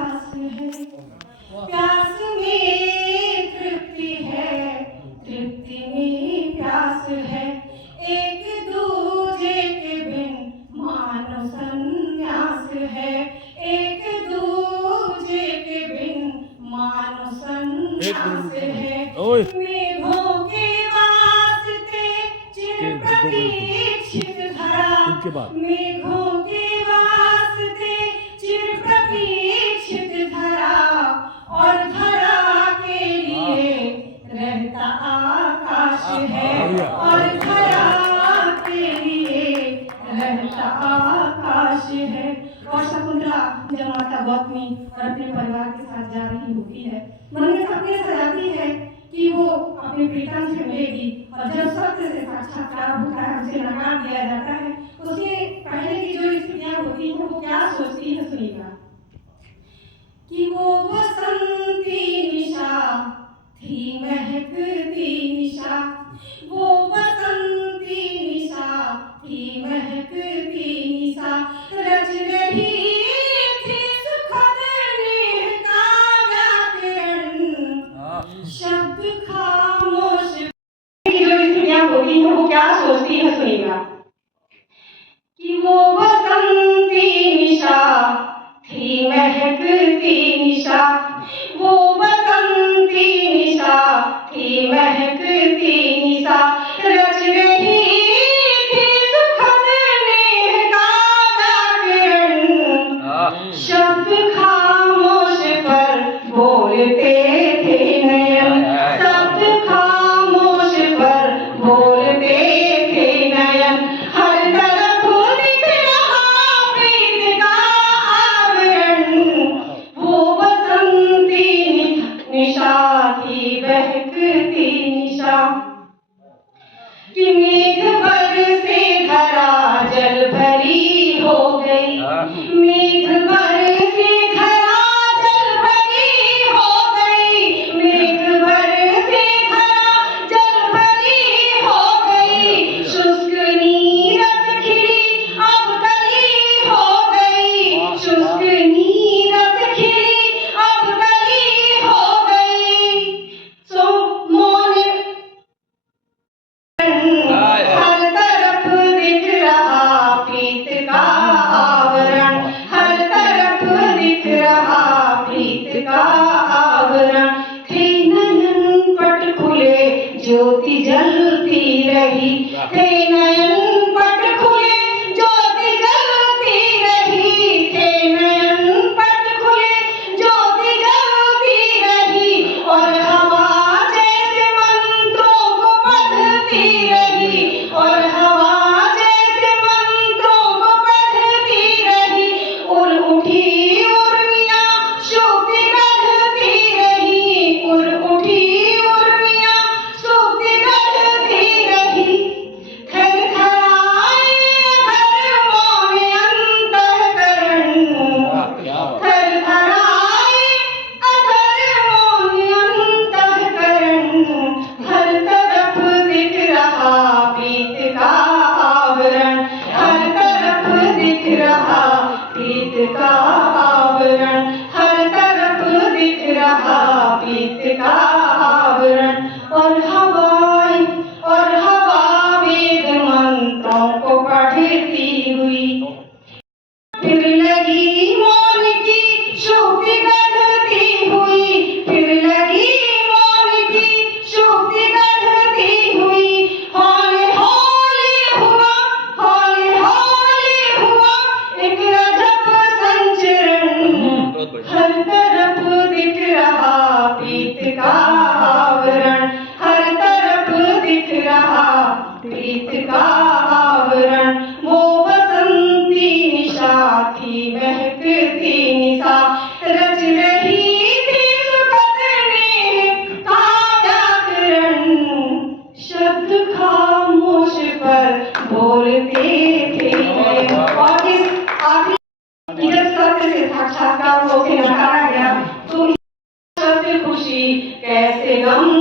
प्यास है, प्यास में तृप्ति है, तृप्ति में प्यास है, एक दूजे के बिन मानो संन्यास है, एक दूजे के बिन मानो संन्यास है। मेघों के वास्ते चिर प्रतीक्षित धरा, मेघों के वास्ते चिर प्रतीक्षित धरा, और धरा के लिए रहता आकाश है, और धरा के लिए रहता आकाश है। और शकुंतला जब माता गौतमी और अपने परिवार के साथ जा रही होती है, मन में सपने सजाती है कि वो अपने प्रीतम से मिलेगी, और जब सत्य से साक्षात्कार होता है, उसे नकार दिया जाता है, उसके पहले की जो स्थितियां होती हैं वो क्या सोचती है, सुनिएगा। कि वो बसंती निशा थी महकती निशा, वो बसंती निशा थी महकती निशा, रच रही थी सुखद नेह का व्याकरण, शब्द खामोश। जो स्त्रियां होती हैं वो क्या सोचती है, सुनिएगा। कि वो बसंती निशा थी महकती निशा, वो बसंती निशा थी महकती निशा, रच रही थी सुखद नेह का व्याकरण, शब्द खामोश पर बोलते थे नयन, शब्द खामोश पर बोलते थे नयन, हर तरफ दिख रहा प्रीत का आवरण, वो बसंती निशा थी बहकती निशा। कि मेघ बरसे धरा जल भरी हो गई, मेघ बरसे धरा जल भरी हो गई, मेघ बरसे धरा जल भरी हो गई, शुष्क नीरस खिली अब कली हो गई, शुष्क नीरस खिली अब कली हो गई, सो मौन हर तरफ दिख रहा प्रीत का आवरण, हर तरफ दिख रहा प्रीत का आवरण, थे नयन पट खुले ज्योति जलती रही, थे नयन पट खुले ज्योति जलती रही, थे नयन पट खुले ज्योति जलती रही, और हवा जैसे मंत्रों को पढ़ती रही, और हवा जैसे मंत्रों को पढ़ती रही, उड़ उठी उर्मियां शुक्ति गढ़ती रही, उड़ उठी उर्मियां शुक्ति गढ़ती रही, थर थराए अधर्मों में अंतःकरण, थर थराए अधर्मों में अंतःकरण, हर तरफ दिख रहा प्रीत का आवरण, हर तरफ दिख रहा प्रीत का आवरण, हर तरफ दिख रहा प्रीत का आवरण, और हवा वेद मंत्रों को पढ़ती हुई, फिर लगी मौन की शुक्ति गढ़ती हुई, फिर लगी मौन की शुक्ति गढ़ती हुई, हौले हौले हुआ, हौले हौले हुआ एक अजब संचरण, हर तरफ दिख रहा प्रीत का आवरण, हर तरफ दिख रहा प्रीत का आवरण, वो बसंती निशा थी महकती निशा, रच रही थी सुखद नेह का व्याकरण, शब्द खामोश पर बोलते थे। और इस आखिरी जब सत्य से साक्षात्कार को नकारा गया तो सत्य खुशी कैसे गम